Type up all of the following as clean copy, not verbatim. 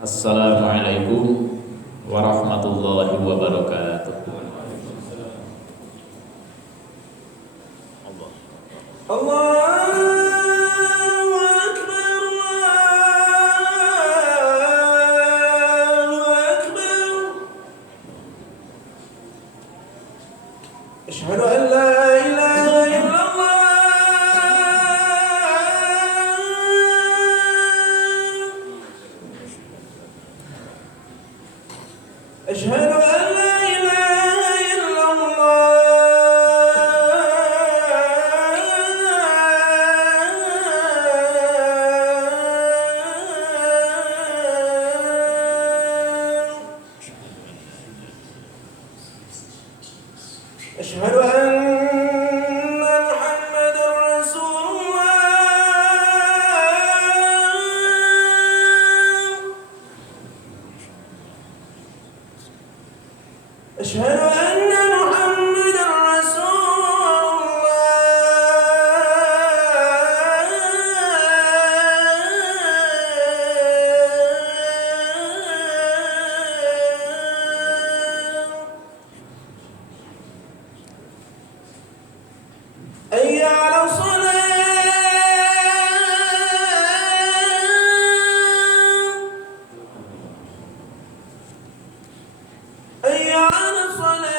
Assalamualaikum warahmatullahi wabarakatuh. Allahu Akbar, Allahu Akbar. Asyhadu an la ilaha illallah. Asyhadu an la ilaha illallah. Asyhadu anna Muhammadar Rasulullah. Asyhadu anna Muhammadar Rasulullah. Hayya 'alas salah. Hayya 'alas salah.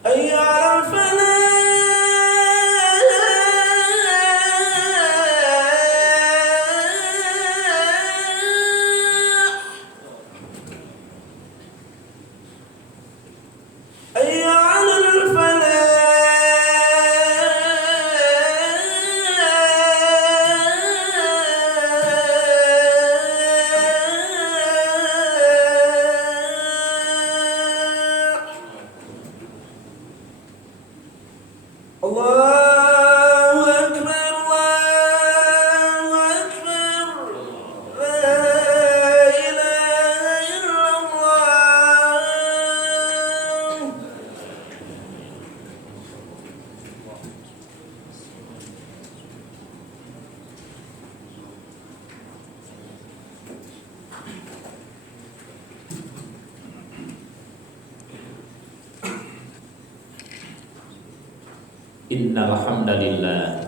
Hayya 'alal falah. Hayya 'alal falah. Allahu Akbar, Allahu Akbar. La ilaha illallah. Innal hamdalillah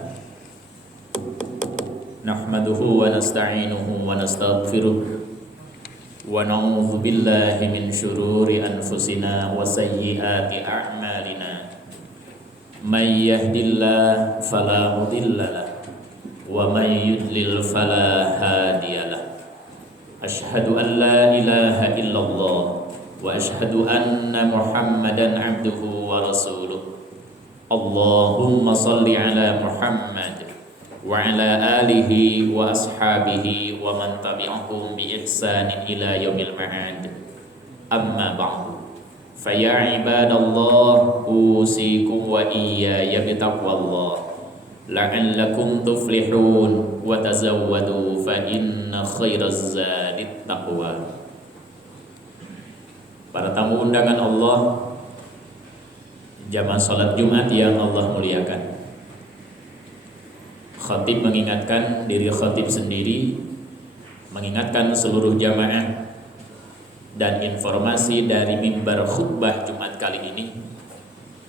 nahmaduhu wa nasta'inuhu wa nastaghfiruh wa na'udzu billahi min syururi anfusina wa sayyiati a'malina. May yahdihillahu fala mudhillalah wa may yudlil fala hadiyalah. Asyhadu an la ilaha illallah wa asyhadu anna Muhammadan 'abduhu wa rasuluh. Allahumma salli ala Muhammad wa ala alihi wa ashabihi wa man tabi'ahum bi ihsanin ila yaumil ma'ad. Amma ba'du. Fa ya ibadallah usikum wa iyaya bi taqwallah la'allakum tuflihun wa tazawwadu fa inna khairaz zadit taqwa. Para tamu undangan Allah, jamaah salat Jumat yang Allah muliakan. Khatib mengingatkan diri khatib sendiri, mengingatkan seluruh jamaah, dan informasi dari mimbar khutbah Jumat kali ini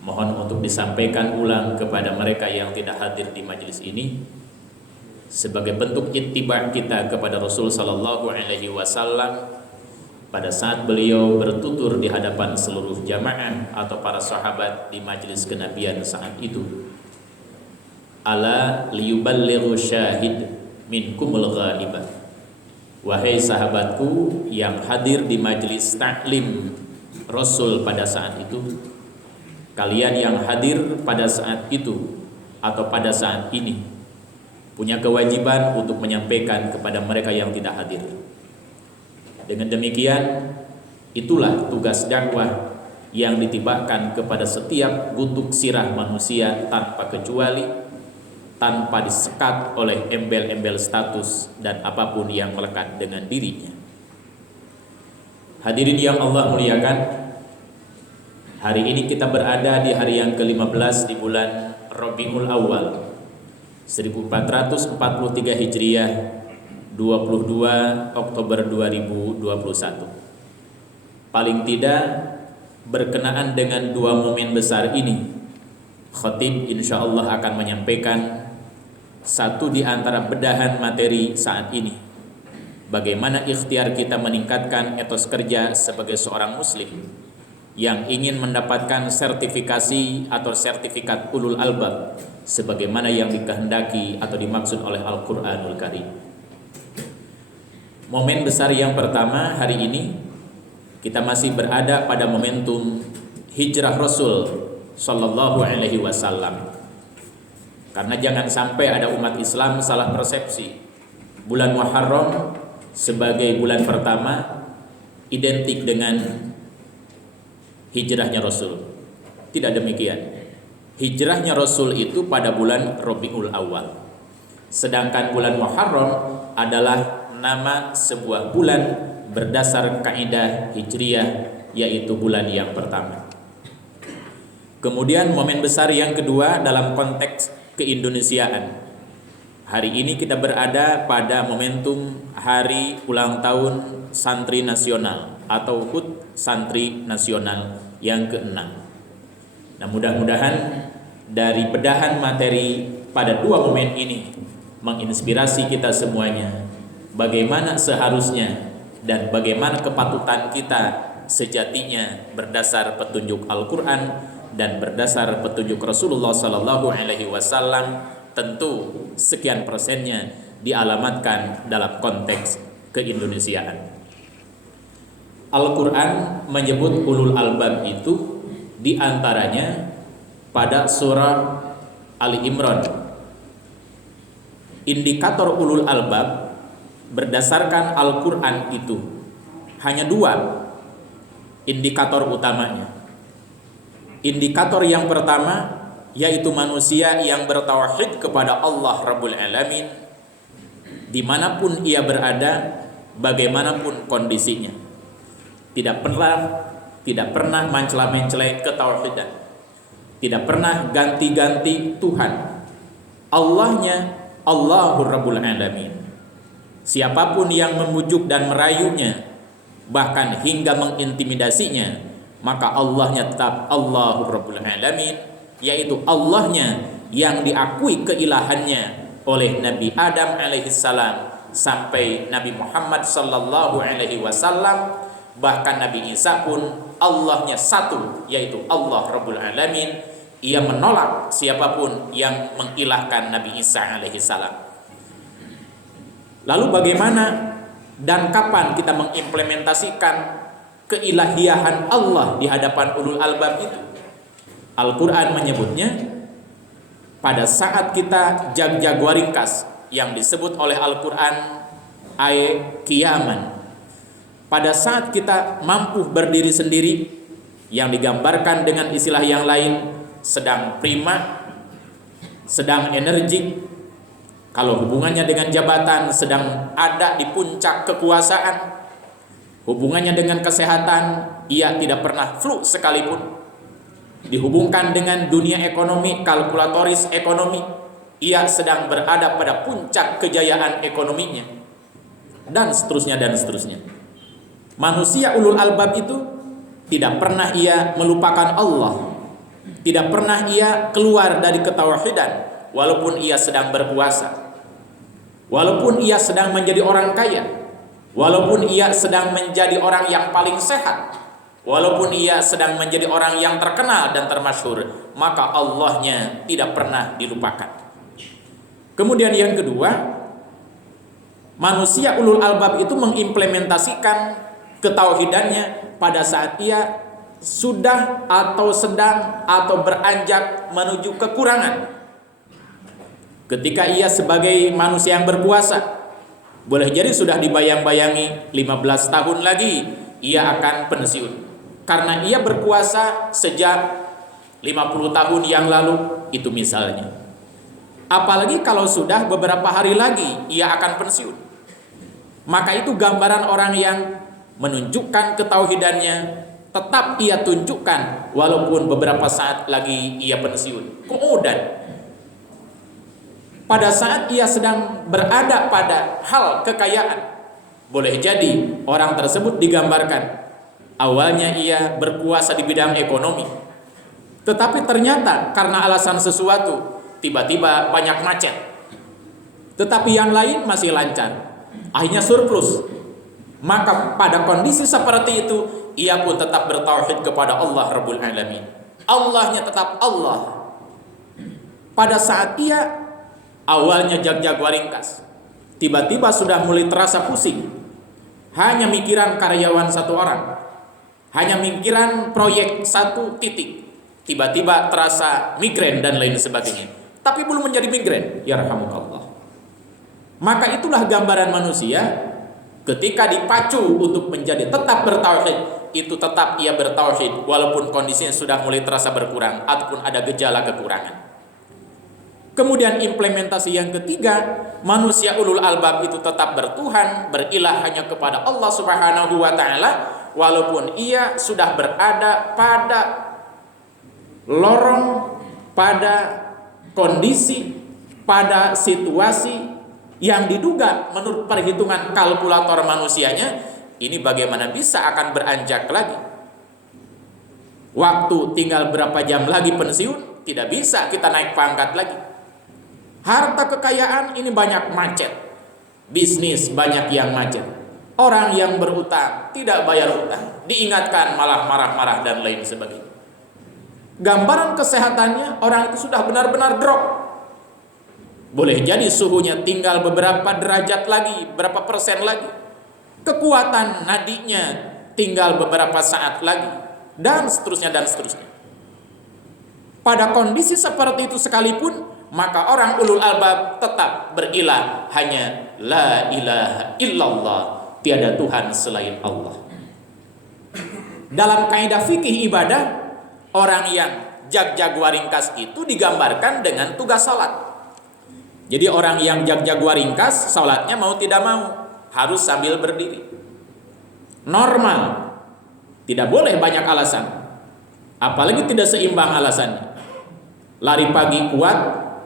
mohon untuk disampaikan ulang kepada mereka yang tidak hadir di majelis ini sebagai bentuk ittiba' kita kepada Rasul sallallahu alaihi wasallam pada saat beliau bertutur di hadapan seluruh jamaah atau para sahabat di majelis kenabian saat itu. Ala liyuballighu syahid minkumul ghaibah. Wahai sahabatku yang hadir di majelis taklim Rasul pada saat itu, kalian yang hadir pada saat itu atau pada saat ini punya kewajiban untuk menyampaikan kepada mereka yang tidak hadir. Dengan demikian, itulah tugas dakwah yang ditibakan kepada setiap gutuk sirah manusia tanpa kecuali, tanpa disekat oleh embel-embel status dan apapun yang melekat dengan dirinya. Hadirin yang Allah muliakan, hari ini kita berada di hari yang ke-15 di bulan Rabiul Awal 1443 Hijriah, 22 Oktober 2021. Paling tidak berkenaan dengan dua momen besar ini, khatib insya Allah akan menyampaikan satu di antara bedahan materi saat ini, bagaimana ikhtiar kita meningkatkan etos kerja sebagai seorang muslim yang ingin mendapatkan sertifikasi atau sertifikat ulul albab sebagaimana yang dikehendaki atau dimaksud oleh Al-Qur'anul Karim. Momen besar yang pertama hari ini, kita masih berada pada momentum hijrah Rasul sallallahu alaihi wasallam. Karena jangan sampai ada umat Islam salah persepsi. Bulan Muharram sebagai bulan pertama identik dengan hijrahnya Rasul. Tidak demikian. Hijrahnya Rasul itu pada bulan Rabiul Awal. Sedangkan bulan Muharram adalah nama sebuah bulan berdasar kaidah Hijriyah, yaitu bulan yang pertama. Kemudian momen besar yang kedua dalam konteks keindonesiaan. Hari ini kita berada pada momentum hari ulang tahun Santri Nasional atau HUT Santri Nasional yang ke-6. Nah, mudah-mudahan dari bedahan materi pada dua momen ini menginspirasi kita semuanya bagaimana seharusnya dan bagaimana kepatutan kita sejatinya berdasar petunjuk Al-Qur'an dan berdasar petunjuk Rasulullah sallallahu alaihi wasallam. Tentu sekian persennya dialamatkan dalam konteks keindonesiaan. Al-Qur'an menyebut ulul albab itu diantaranya pada surah Ali Imran. Indikator ulul albab berdasarkan Al-Qur'an itu hanya dua indikator utamanya. Indikator yang pertama yaitu manusia yang bertauhid kepada Allah Rabbul Alamin dimanapun ia berada, bagaimanapun kondisinya. Tidak pernah mencela-mencela ketauhidan, tidak pernah ganti-ganti Tuhan. Allahnya Allahur Rabbul Alamin. Siapapun yang memujuk dan merayunya, bahkan hingga mengintimidasinya, maka Allahnya tetap Allahur Rabbul Alamin, yaitu Allahnya yang diakui keilahannya oleh Nabi Adam alaihissalam sampai Nabi Muhammad sallallahu alaihi wasallam. Bahkan Nabi Isa pun Allahnya satu, yaitu Allah Rabbul Alamin. Ia menolak siapapun yang mengilahkan Nabi Isa alaihissalam. Lalu bagaimana dan kapan kita mengimplementasikan keilahiyahan Allah di hadapan ulul albab itu? Al-Quran menyebutnya pada saat kita jag-jaguar ringkas yang disebut oleh Al-Quran kiaman. Pada saat kita mampu berdiri sendiri, yang digambarkan dengan istilah yang lain sedang prima, sedang energik. Kalau hubungannya dengan jabatan sedang ada di puncak kekuasaan, hubungannya dengan kesehatan ia tidak pernah flu sekalipun. Dihubungkan dengan dunia ekonomi, kalkulatoris ekonomi, ia sedang berada pada puncak kejayaan ekonominya, dan seterusnya dan seterusnya. Manusia ulul albab itu tidak pernah ia melupakan Allah, tidak pernah ia keluar dari ketauhidan, walaupun ia sedang berkuasa, walaupun ia sedang menjadi orang kaya, walaupun ia sedang menjadi orang yang paling sehat, walaupun ia sedang menjadi orang yang terkenal dan termasyhur, maka Allahnya tidak pernah dilupakan. Kemudian yang kedua, manusia ulul albab itu mengimplementasikan ketauhidannya pada saat ia sudah atau sedang atau beranjak menuju kekurangan. Ketika ia sebagai manusia yang berpuasa, boleh jadi sudah dibayang-bayangi 15 tahun lagi ia akan pensiun, karena ia berpuasa sejak 50 tahun yang lalu itu misalnya. Apalagi kalau sudah beberapa hari lagi ia akan pensiun, maka itu gambaran orang yang menunjukkan ketauhidannya, tetap ia tunjukkan walaupun beberapa saat lagi ia pensiun. Kemudian pada saat ia sedang berada pada hal kekayaan, boleh jadi orang tersebut digambarkan awalnya ia berkuasa di bidang ekonomi, tetapi ternyata karena alasan sesuatu tiba-tiba banyak macet, tetapi yang lain masih lancar, akhirnya surplus. Maka pada kondisi seperti itu ia pun tetap bertauhid kepada Allah Rabbul Alamin. Allahnya tetap Allah. Pada saat ia awalnya jag-jago ringkas, tiba-tiba sudah mulai terasa pusing, hanya mikiran karyawan satu orang, hanya mikiran proyek satu titik, tiba-tiba terasa migrain dan lain sebagainya, tapi belum menjadi migrain, ya rahmukallah. Maka itulah gambaran manusia ketika dipacu untuk menjadi tetap bertauhid, itu tetap ia bertauhid walaupun kondisinya sudah mulai terasa berkurang ataupun ada gejala kekurangan. Kemudian implementasi yang ketiga, manusia ulul albab itu tetap bertuhan, berilah hanya kepada Allah Subhanahu wa taala walaupun ia sudah berada pada lorong, pada kondisi, pada situasi yang diduga menurut perhitungan kalkulator manusianya ini bagaimana bisa akan beranjak lagi. Waktu tinggal berapa jam lagi pensiun, tidak bisa kita naik pangkat lagi. Harta kekayaan ini banyak macet, bisnis banyak yang macet, orang yang berutang tidak bayar utang, diingatkan malah marah-marah dan lain sebagainya. Gambaran kesehatannya orang itu sudah benar-benar drop. Boleh jadi suhunya tinggal beberapa derajat lagi, berapa persen lagi. Kekuatan nadinya tinggal beberapa saat lagi, dan seterusnya dan seterusnya. Pada kondisi seperti itu sekalipun, maka orang ulul albab tetap berilah hanya la ilaha illallah, tiada Tuhan selain Allah. Dalam kaidah fikih ibadah, orang yang jag-jago ringkas itu digambarkan dengan tugas salat. Jadi orang yang jag-jago ringkas, salatnya mau tidak mau harus sambil berdiri. Normal, tidak boleh banyak alasan, apalagi tidak seimbang alasannya. Lari pagi kuat,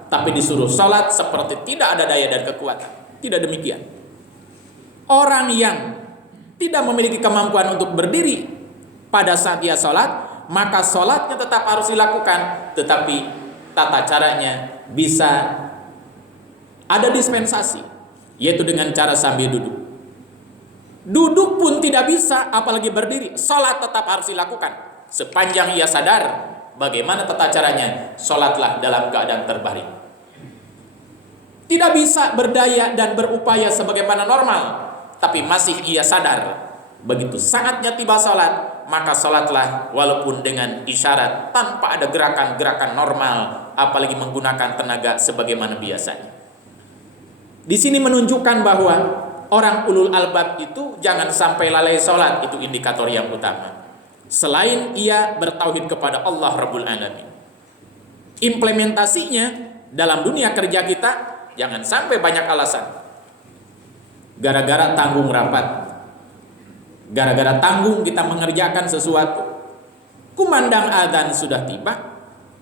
tapi disuruh salat seperti tidak ada daya dan kekuatan. Tidak demikian. Orang yang tidak memiliki kemampuan untuk berdiri pada saat dia salat, maka salatnya tetap harus dilakukan, tetapi tata caranya bisa ada dispensasi, yaitu dengan cara sambil duduk. Duduk pun tidak bisa, apalagi berdiri. Salat tetap harus dilakukan sepanjang ia sadar bagaimana tata caranya. Salatlah dalam keadaan terbaring. Tidak bisa berdaya dan berupaya sebagaimana normal, tapi masih ia sadar begitu saatnya tiba salat, maka salatlah walaupun dengan isyarat, tanpa ada gerakan-gerakan normal, apalagi menggunakan tenaga sebagaimana biasanya. Di sini menunjukkan bahwa orang ulul albab itu jangan sampai lalai salat, itu indikator yang utama. Selain ia bertauhid kepada Allah Rabbul Alamin, implementasinya dalam dunia kerja kita jangan sampai banyak alasan. Gara-gara tanggung rapat, gara-gara tanggung kita mengerjakan sesuatu, kumandang adzan sudah tiba,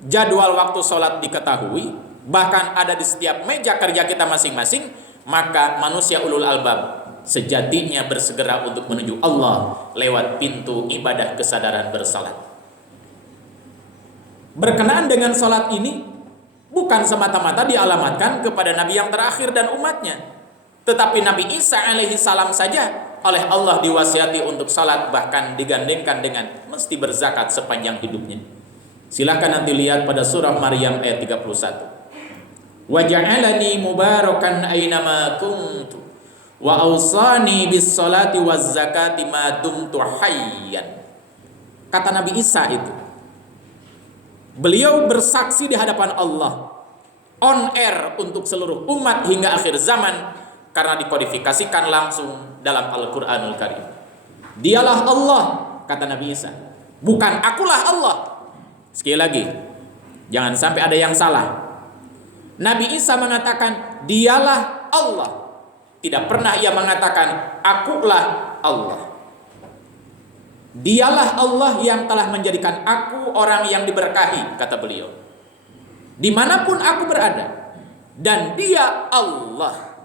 jadwal waktu sholat diketahui, bahkan ada di setiap meja kerja kita masing-masing, maka manusia ulul albab sejatinya bersegera untuk menuju Allah lewat pintu ibadah kesadaran bersalat. Berkenaan dengan salat ini bukan semata-mata dialamatkan kepada Nabi yang terakhir dan umatnya, tetapi Nabi Isa alaihi salam saja oleh Allah diwasiati untuk salat, bahkan digandengkan dengan mesti berzakat sepanjang hidupnya. Silakan nanti lihat pada surah Maryam ayat 31. Wa ja'alani mubarakan aynama kuntu wa awsani bis salati waz zakati ma dumtu hayyan. Kata Nabi Isa itu, beliau bersaksi di hadapan Allah on air untuk seluruh umat hingga akhir zaman, karena dikodifikasikan langsung dalam Al-Qur'anul Karim. Dialah Allah, kata Nabi Isa, bukan akulah Allah. Sekali lagi, jangan sampai ada yang salah. Nabi Isa mengatakan dialah Allah, tidak pernah ia mengatakan akulah Allah. Dialah Allah yang telah menjadikan aku orang yang diberkahi, kata beliau, dimanapun aku berada. Dan dia Allah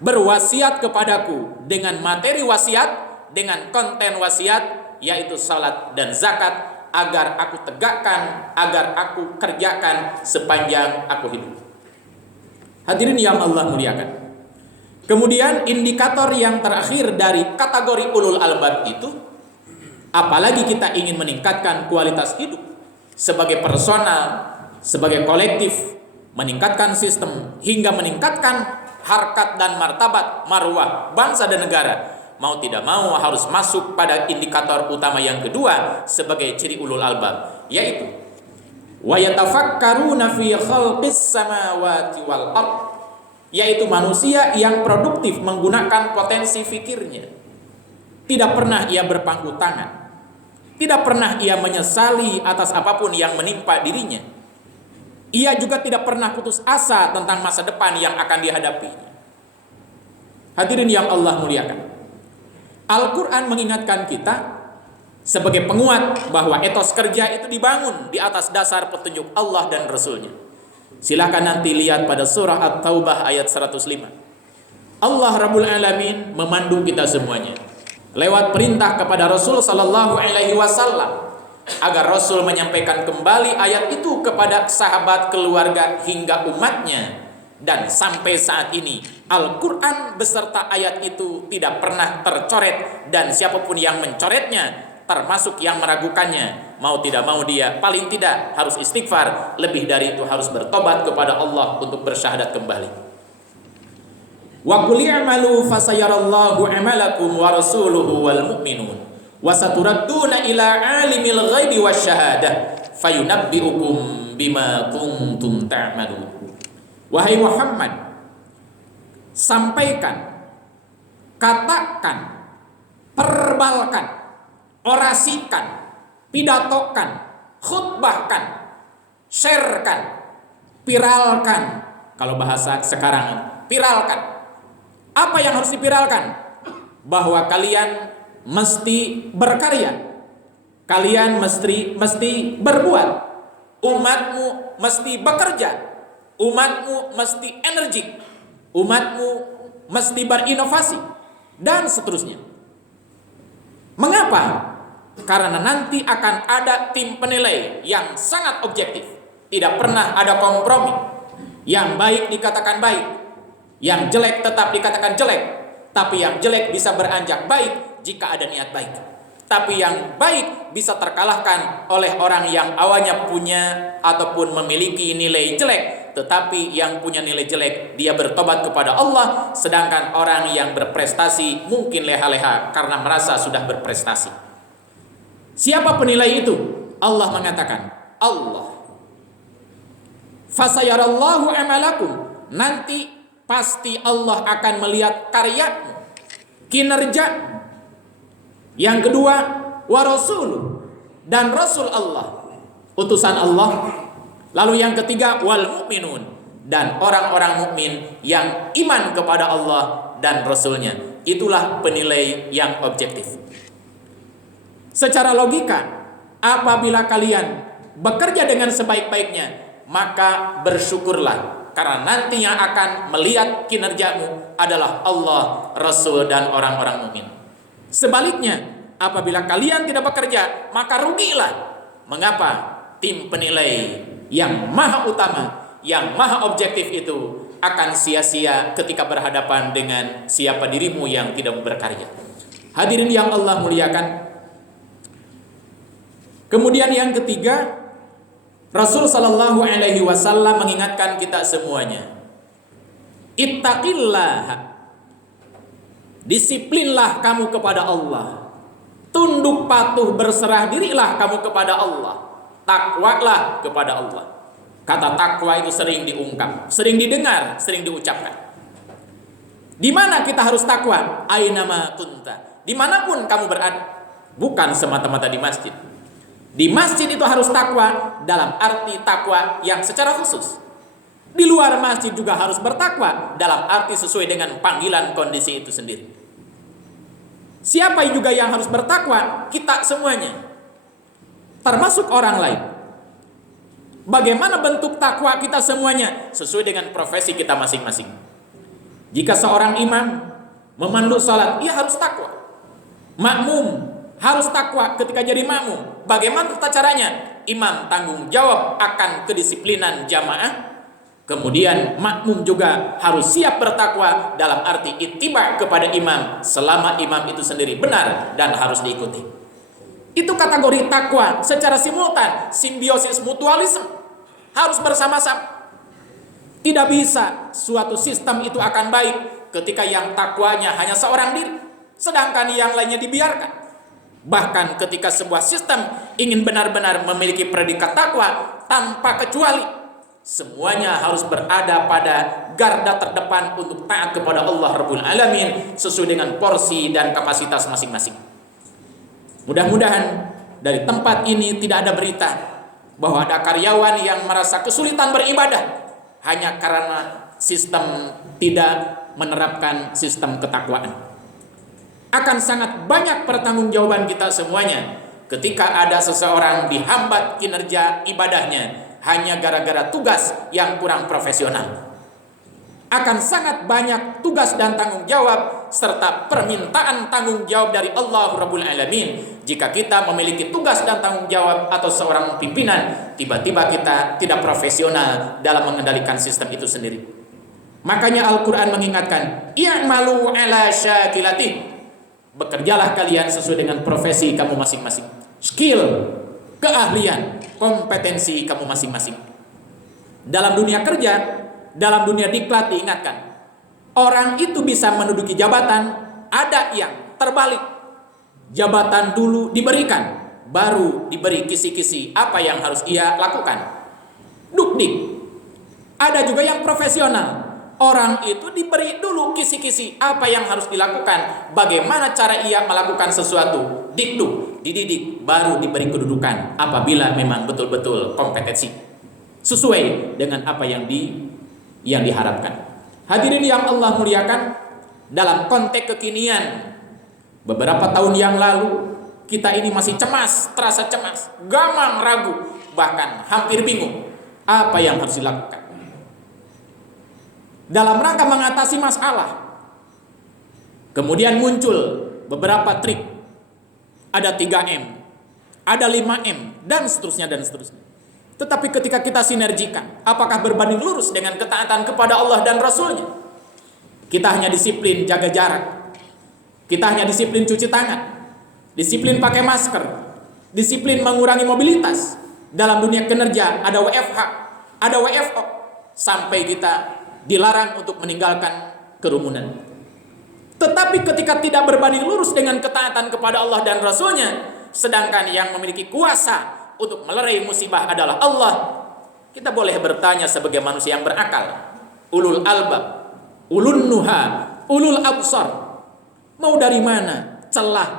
berwasiat kepadaku dengan materi wasiat, dengan konten wasiat, yaitu salat dan zakat, agar aku tegakkan, agar aku kerjakan sepanjang aku hidup. Hadirin yang Allah muliakan. Kemudian indikator yang terakhir dari kategori ulul albab itu, apalagi kita ingin meningkatkan kualitas hidup sebagai personal, sebagai kolektif, meningkatkan sistem hingga meningkatkan harkat dan martabat marwah bangsa dan negara, mau tidak mau harus masuk pada indikator utama yang kedua sebagai ciri ulul albab, yaitu wa yatafakkaruna fi khalqis samawati wal ard, yaitu manusia yang produktif menggunakan potensi fikirnya. Tidak pernah ia berpangku tangan, tidak pernah ia menyesali atas apapun yang menimpa dirinya. Ia juga tidak pernah putus asa tentang masa depan yang akan dihadapinya. Hadirin yang Allah muliakan, Al-Quran mengingatkan kita sebagai penguat bahwa etos kerja itu dibangun di atas dasar petunjuk Allah dan Rasulnya. Silahkan nanti lihat pada surah At-Taubah ayat 105. Allah Rabbul Alamin memandu kita semuanya lewat perintah kepada Rasul Sallallahu Alaihi Wasallam agar Rasul menyampaikan kembali ayat itu kepada sahabat, keluarga hingga umatnya. Dan sampai saat ini Al-Quran beserta ayat itu tidak pernah tercoret, dan siapapun yang mencoretnya termasuk yang meragukannya, mau tidak mau dia paling tidak harus istighfar, lebih dari itu harus bertobat kepada Allah untuk bersyahadat kembali. Wa qul i'malu fasayarallahu 'amalakum wa rasuluhu wal mu'minun wa saturadduna ila 'alimil ghaibi wasyahadah fayunabbi'ukum bima kuntum ta'malun. Wahai Muhammad, sampaikan, katakan, perbalkan, orasikan, pidatokan, khutbahkan, sharekan, viralkan. Kalau bahasa sekarang, viralkan. Apa yang harus dipiralkan? Bahwa kalian mesti berkarya, kalian mesti berbuat, umatmu mesti bekerja, umatmu mesti energik, umatmu mesti berinovasi, dan seterusnya. Mengapa? Karena nanti akan ada tim penilai yang sangat objektif. Tidak pernah ada kompromi. Yang baik dikatakan baik, yang jelek tetap dikatakan jelek. Tapi yang jelek bisa beranjak baik jika ada niat baik. Tapi yang baik bisa terkalahkan oleh orang yang awalnya punya ataupun memiliki nilai jelek, tetapi yang punya nilai jelek dia bertobat kepada Allah. Sedangkan orang yang berprestasi mungkin leha-leha karena merasa sudah berprestasi. Siapa penilai itu? Allah mengatakan, Allah. Fasayarallahu amalakum, nanti pasti Allah akan melihat karyamu, kinerja. Yang kedua, wa rasuluh, dan Rasul Allah, utusan Allah. Lalu yang ketiga, wal mu'minun, dan orang-orang mukmin yang iman kepada Allah dan Rasulnya. Itulah penilai yang objektif. Secara logika, apabila kalian bekerja dengan sebaik-baiknya, maka bersyukurlah, karena nanti yang akan melihat kinerjamu adalah Allah, Rasul, dan orang-orang mukmin. Sebaliknya, apabila kalian tidak bekerja, maka rugilah. Mengapa? Tim penilai yang maha utama, yang maha objektif itu akan sia-sia ketika berhadapan dengan siapa dirimu yang tidak berkarya. Hadirin yang Allah muliakan. Kemudian yang ketiga, Rasul Sallallahu Alaihi Wasallam mengingatkan kita semuanya, ittaqillah, disiplinlah kamu kepada Allah, tunduk patuh berserah dirilah kamu kepada Allah, takwalah kepada Allah. Kata takwa itu sering diungkap, sering didengar, sering diucapkan. Di mana kita harus takwa? Ainama kunta, dimanapun kamu berada, bukan semata-mata di masjid. Di masjid itu harus takwa dalam arti takwa yang secara khusus. Di luar masjid juga harus bertakwa dalam arti sesuai dengan panggilan kondisi itu sendiri. Siapa juga yang harus bertakwa? Kita semuanya, termasuk orang lain. Bagaimana bentuk takwa kita semuanya? Sesuai dengan profesi kita masing-masing. Jika seorang imam memandu salat, ia harus takwa. Makmum harus takwa ketika jadi makmum. Bagaimana tata caranya? Imam tanggung jawab akan kedisiplinan jamaah. Kemudian makmum juga harus siap bertakwa dalam arti ittiba kepada imam selama imam itu sendiri benar dan harus diikuti. Itu kategori takwa secara simultan, simbiosis mutualisme, harus bersama-sama. Tidak bisa suatu sistem itu akan baik ketika yang takwanya hanya seorang diri, sedangkan yang lainnya dibiarkan. Bahkan ketika sebuah sistem ingin benar-benar memiliki predikat takwa tanpa kecuali, semuanya harus berada pada garda terdepan untuk taat kepada Allah Rabbul Alamin sesuai dengan porsi dan kapasitas masing-masing. Mudah-mudahan dari tempat ini tidak ada berita bahwa ada karyawan yang merasa kesulitan beribadah hanya karena sistem tidak menerapkan sistem ketakwaan. Akan sangat banyak pertanggungjawaban kita semuanya ketika ada seseorang dihambat kinerja ibadahnya hanya gara-gara tugas yang kurang profesional. Akan sangat banyak tugas dan tanggung jawab serta permintaan tanggung jawab dari Allah Rabbul Alamin. Jika kita memiliki tugas dan tanggung jawab atau seorang pimpinan, tiba-tiba kita tidak profesional dalam mengendalikan sistem itu sendiri. Makanya Al-Quran mengingatkan, i'malu ala syakilatih, bekerjalah kalian sesuai dengan profesi kamu masing-masing, skill, keahlian, kompetensi kamu masing-masing. Dalam dunia kerja, dalam dunia diklat diingatkan, orang itu bisa menduduki jabatan, ada yang terbalik. Jabatan dulu diberikan, baru diberi kisi-kisi apa yang harus ia lakukan. Dukdik. Ada juga yang profesional, orang itu diberi dulu kisi-kisi apa yang harus dilakukan, bagaimana cara ia melakukan sesuatu. Dikduk, dididik, baru diberi kedudukan apabila memang betul-betul kompetensi sesuai dengan apa yang diharapkan. Hadirin yang Allah muliakan, dalam konteks kekinian, beberapa tahun yang lalu kita ini masih cemas, terasa cemas, gamang, ragu, bahkan hampir bingung apa yang harus dilakukan dalam rangka mengatasi masalah. Kemudian muncul beberapa trik. Ada 3M, ada 5M, dan seterusnya dan seterusnya. Tetapi ketika kita sinergikan, apakah berbanding lurus dengan ketaatan kepada Allah dan Rasulnya? Kita hanya disiplin jaga jarak, kita hanya disiplin cuci tangan, disiplin pakai masker, disiplin mengurangi mobilitas. Dalam dunia kinerja ada WFH, ada WFO, sampai kita dilarang untuk meninggalkan kerumunan. Tetapi ketika tidak berbanding lurus dengan ketaatan kepada Allah dan Rasulnya, sedangkan yang memiliki kuasa untuk melerai musibah adalah Allah, kita boleh bertanya sebagai manusia yang berakal, ulul albab, ulun nuha, ulul absar, mau dari mana celah,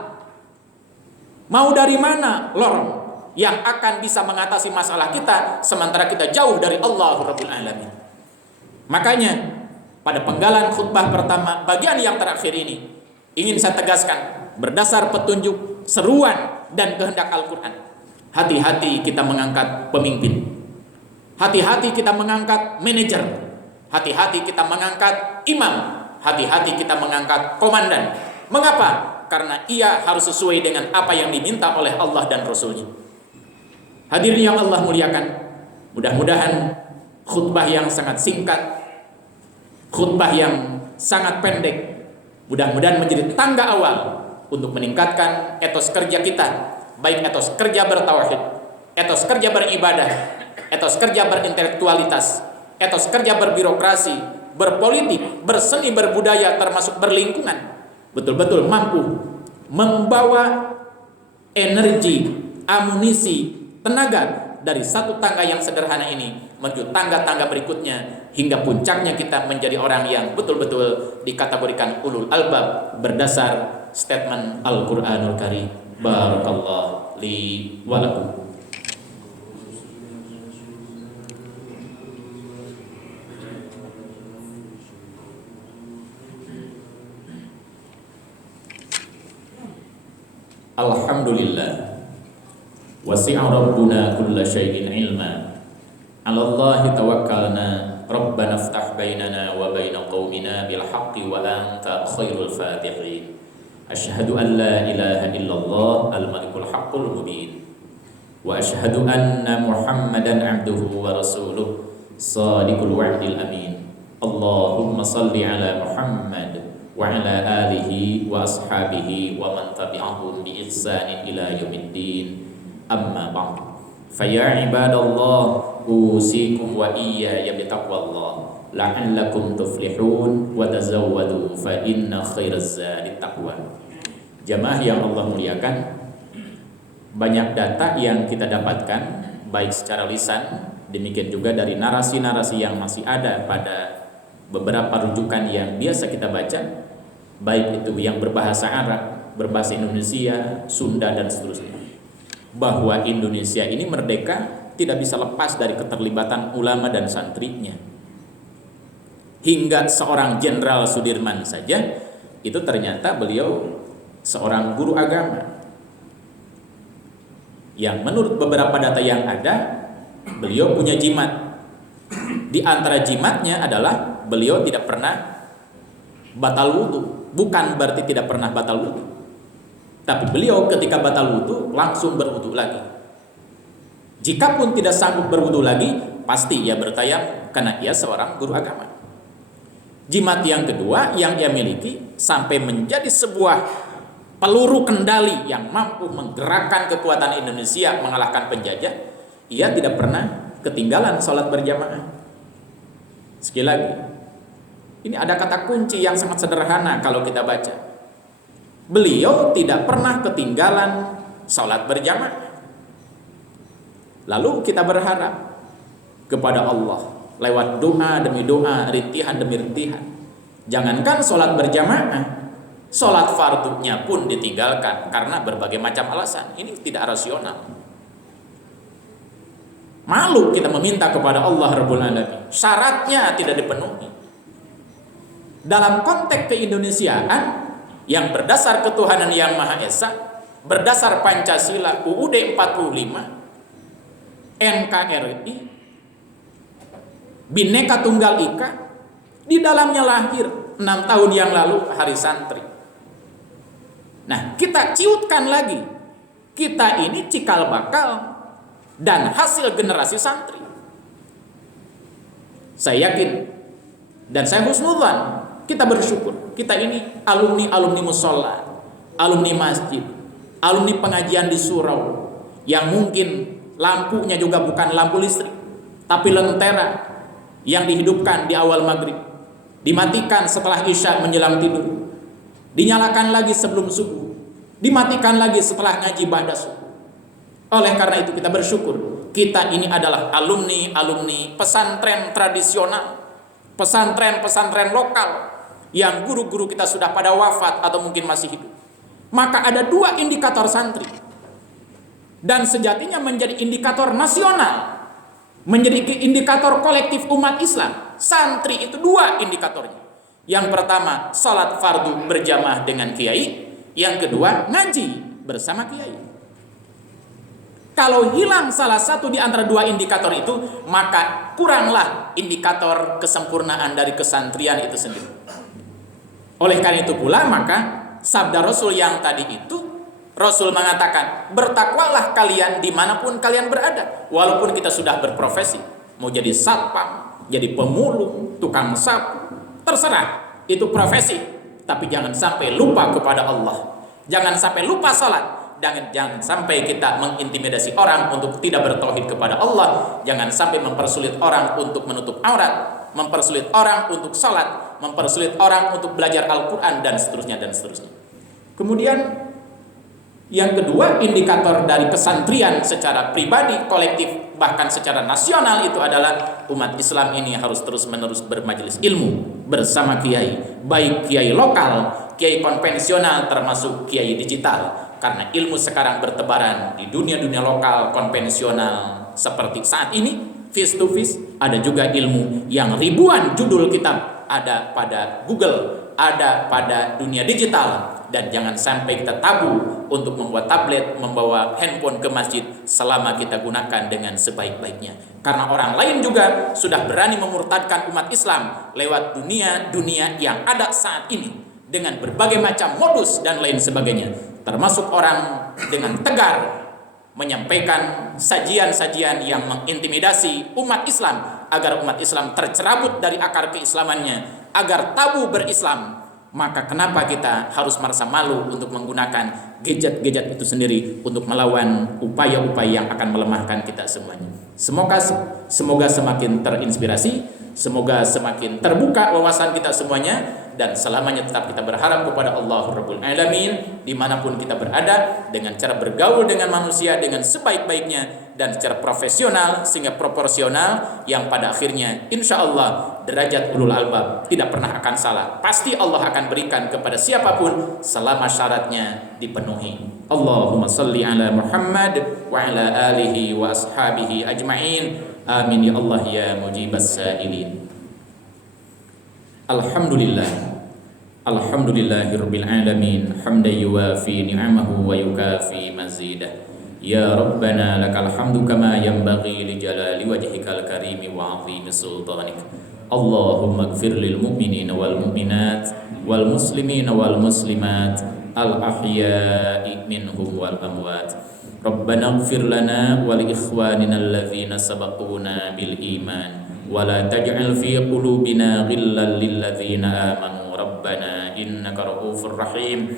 mau dari mana lorong yang akan bisa mengatasi masalah kita sementara kita jauh dari Allah Rabbul Alamin. Makanya pada penggalan khutbah pertama bagian yang terakhir ini ingin saya tegaskan berdasar petunjuk, seruan dan kehendak Al-Quran. Hati-hati kita mengangkat pemimpin, hati-hati kita mengangkat manajer, hati-hati kita mengangkat imam, hati-hati kita mengangkat komandan. Mengapa? Karena ia harus sesuai dengan apa yang diminta oleh Allah dan Rasulnya. Hadirin yang Allah muliakan, mudah-mudahan khutbah yang sangat singkat, khutbah yang sangat pendek, mudah-mudahan menjadi tangga awal untuk meningkatkan etos kerja kita, baik etos kerja bertauhid, etos kerja beribadah, etos kerja berintelektualitas, etos kerja berbirokrasi, berpolitik, berseni, berbudaya, termasuk berlingkungan, betul-betul mampu membawa energi, amunisi, tenaga dari satu tangga yang sederhana ini menuju tangga-tangga berikutnya, hingga puncaknya kita menjadi orang yang betul-betul dikategorikan ulul albab berdasar statement Al-Quranul Karim. Barakallahu li wa lakum. Alhamdulillah. Wasi'a rabbuna kulla syai'in ilma. 'Ala Allahi tawakkalna. Rabbana iftah bainana wa baina qaumina bil haqqi wa anta khairul fatihin. Asyhadu an la ilaha illallah al-malikul haqqul mubin. Wa asyhadu anna Muhammadan 'abduhu wa rasuluh shadiqul wa'dil amin. Allahumma salli ala Muhammad wa ala alihi wa ashabihi wa man tabi'ahum bi ihsanin ila yaumiddin. Amma ba'd. Fa ya ibadallah usikum wa iyaya bi taqwallah la'allakum tuflihun wa tazawwadu fa inna khairaz zadi taqwa. Jamaah yang Allah muliakan, banyak data yang kita dapatkan baik secara lisan, demikian juga dari narasi-narasi yang masih ada pada beberapa rujukan yang biasa kita baca, baik itu yang berbahasa Arab, berbahasa Indonesia, Sunda dan seterusnya, bahwa Indonesia ini merdeka tidak bisa lepas dari keterlibatan ulama dan santrinya. Hingga seorang Jenderal Sudirman saja itu ternyata beliau seorang guru agama yang menurut beberapa data yang ada, beliau punya jimat. Di antara jimatnya adalah beliau tidak pernah batal wudu. Bukan berarti tidak pernah batal wudu, tapi beliau ketika batal wudu langsung berwudu lagi. Jikapun tidak sanggup berwudu lagi, pasti ia bertayamum karena ia seorang guru agama. Jimat yang kedua yang ia miliki sampai menjadi sebuah peluru kendali yang mampu menggerakkan kekuatan Indonesia mengalahkan penjajah, ia tidak pernah ketinggalan sholat berjamaah. Sekali lagi, ini ada kata kunci yang sangat sederhana kalau kita baca. Beliau tidak pernah ketinggalan sholat berjamaah. Lalu kita berharap kepada Allah lewat doa demi doa, rintihan demi rintihan. Jangankan sholat berjamaah, sholat fardunya pun ditinggalkan karena berbagai macam alasan. Ini tidak rasional. Malu kita meminta kepada Allah Rabbul Alamin, syaratnya tidak dipenuhi. Dalam konteks keindonesiaan yang berdasar ketuhanan yang Maha Esa, berdasar Pancasila, UUD 45, NKRI, Bhinneka Tunggal Ika, di dalamnya lahir 6 tahun yang lalu Hari Santri. Nah, kita ciutkan lagi, kita ini cikal bakal dan hasil generasi santri. Saya yakin dan saya husnudzan, kita bersyukur, kita ini alumni musola, alumni masjid, alumni pengajian di surau, yang mungkin lampunya juga bukan lampu listrik, tapi lentera yang dihidupkan di awal maghrib, dimatikan setelah isya menjelang tidur, dinyalakan lagi sebelum subuh, dimatikan lagi setelah ngaji ba'da subuh. Oleh karena itu kita bersyukur, kita ini adalah alumni pesantren tradisional, pesantren lokal, yang guru-guru kita sudah pada wafat atau mungkin masih hidup. Maka ada 2 indikator santri, dan sejatinya menjadi indikator nasional, menjadi indikator kolektif umat Islam. Santri itu 2 indikatornya. Yang pertama, sholat fardu berjamaah dengan kiai. Yang kedua, ngaji bersama kiai. Kalau hilang salah satu di antara 2 indikator itu, maka kuranglah indikator kesempurnaan dari kesantrian itu sendiri. Oleh karena itu pula, maka sabda Rasul yang tadi itu, Rasul mengatakan, bertakwalah kalian dimanapun kalian berada. Walaupun kita sudah berprofesi, mau jadi satpam, jadi pemulung, tukang sapu, terserah, itu profesi. Tapi jangan sampai lupa kepada Allah. Jangan sampai lupa salat. Jangan sampai kita mengintimidasi orang untuk tidak bertauhid kepada Allah. Jangan sampai mempersulit orang untuk menutup aurat, mempersulit orang untuk salat, mempersulit orang untuk belajar Al-Quran, dan seterusnya dan seterusnya. Kemudian yang kedua, indikator dari kesantrian secara pribadi, kolektif, bahkan secara nasional itu adalah umat Islam ini harus terus-menerus bermajelis ilmu bersama kiai, baik kiai lokal, kiai konvensional, termasuk kiai digital. Karena ilmu sekarang bertebaran di dunia-dunia lokal konvensional seperti saat ini, face to face. Ada juga ilmu yang ribuan judul kitab ada pada Google, ada pada dunia digital, dan jangan sampai kita tabu untuk membawa tablet, membawa handphone ke masjid selama kita gunakan dengan sebaik-baiknya. Karena orang lain juga sudah berani memurtadkan umat Islam lewat dunia yang ada saat ini dengan berbagai macam modus dan lain sebagainya, termasuk orang dengan tegar menyampaikan sajian-sajian yang mengintimidasi umat Islam agar umat Islam tercerabut dari akar keislamannya, agar tabu berislam. Maka kenapa kita harus merasa malu untuk menggunakan gadget-gadget itu sendiri untuk melawan upaya-upaya yang akan melemahkan kita semuanya. Semoga semakin terinspirasi, semoga semakin terbuka wawasan kita semuanya, dan selamanya tetap kita berharap kepada Allah Rabbul Alamin dimanapun kita berada, dengan cara bergaul dengan manusia dengan sebaik-baiknya dan secara profesional sehingga proporsional, yang pada akhirnya insya Allah derajat ulul albab tidak pernah akan salah. Pasti Allah akan berikan kepada siapapun selama syaratnya dipenuhi. Allahumma salli ala Muhammad wa ala alihi wa ashabihi ajma'in. Amin ya Allah ya mujibas sa'ilin. Alhamdulillahirabbil alamin, hamdan yuwafi ni'amahu wa yukafi mazidah. Ya Rabbana lakal hamdu kama yanbaghi li jalali wajhikal karimi wa 'azimi sultanik. Allahumma ighfir lil mu'minina wal mu'minat wal muslimina wal muslimat al ahya'i minhum wal amwat. Rabbana ighfir lana wa li ikhwanina alladhina sabaquna bil iman wa la taj'al fi qulubina ghillan lil ladzina amanu rabbana innaka ra'ufur rahim.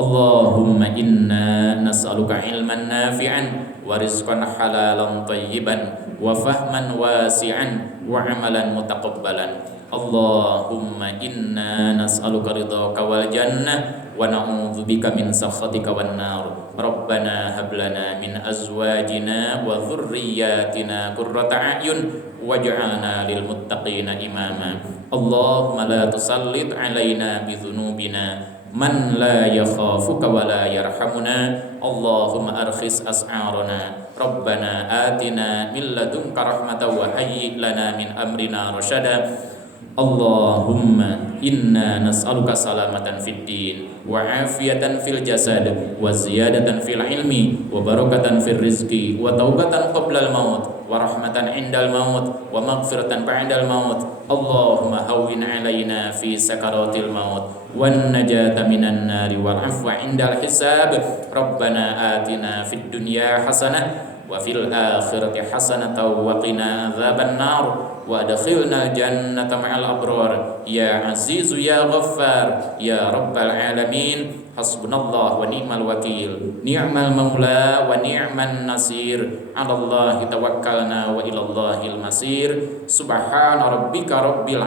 Allahumma inna nas'aluka ilman nafi'an wa rizqan halalan tayyiban wa fahman wasi'an wa amalan mutaqabbalan. Allahumma inna nas'aluka ridhaka wal jannah wa na'udzubika min sakhatika wan nar. Rabbana hab lana min azwajina wa dhurriyyatina qurrata a'yun waj'alna lil muttaqina imama. Allahumma la tusallit alaina bi dhunubina man la yakhafuka wa la yarhamuna. Allahumma arkhis as'arana. Rabbana atina min ladunka rahmatan wa hayyi lana min amrina rasyada. Allahumma inna nas'aluka salamatan fid din wa afiyatan fil jasad wa ziyadatan fil ilmi wa barakatan fil rizqi wa taubatan qabla al maut wa rahmatan indal maut wa maghfiratan ba'dal maut. Allahumma hawwin alaina fi sakaratil maut wan najata minan nari wal afwa indal hisab. Rabbana atina fid dunya hasanah wa fil akhirati hasanatan wa qina adzaban nar wa adkhilna jannata ma'al abrar ya azizu ya ghaffar ya rabbal alamin. Hasbunallah wa ni'mal wakil, ni'mal maula wa ni'man nasir. 'Alallahi tawakkalna wa ilallahil masir. Subhana rabbika rabbil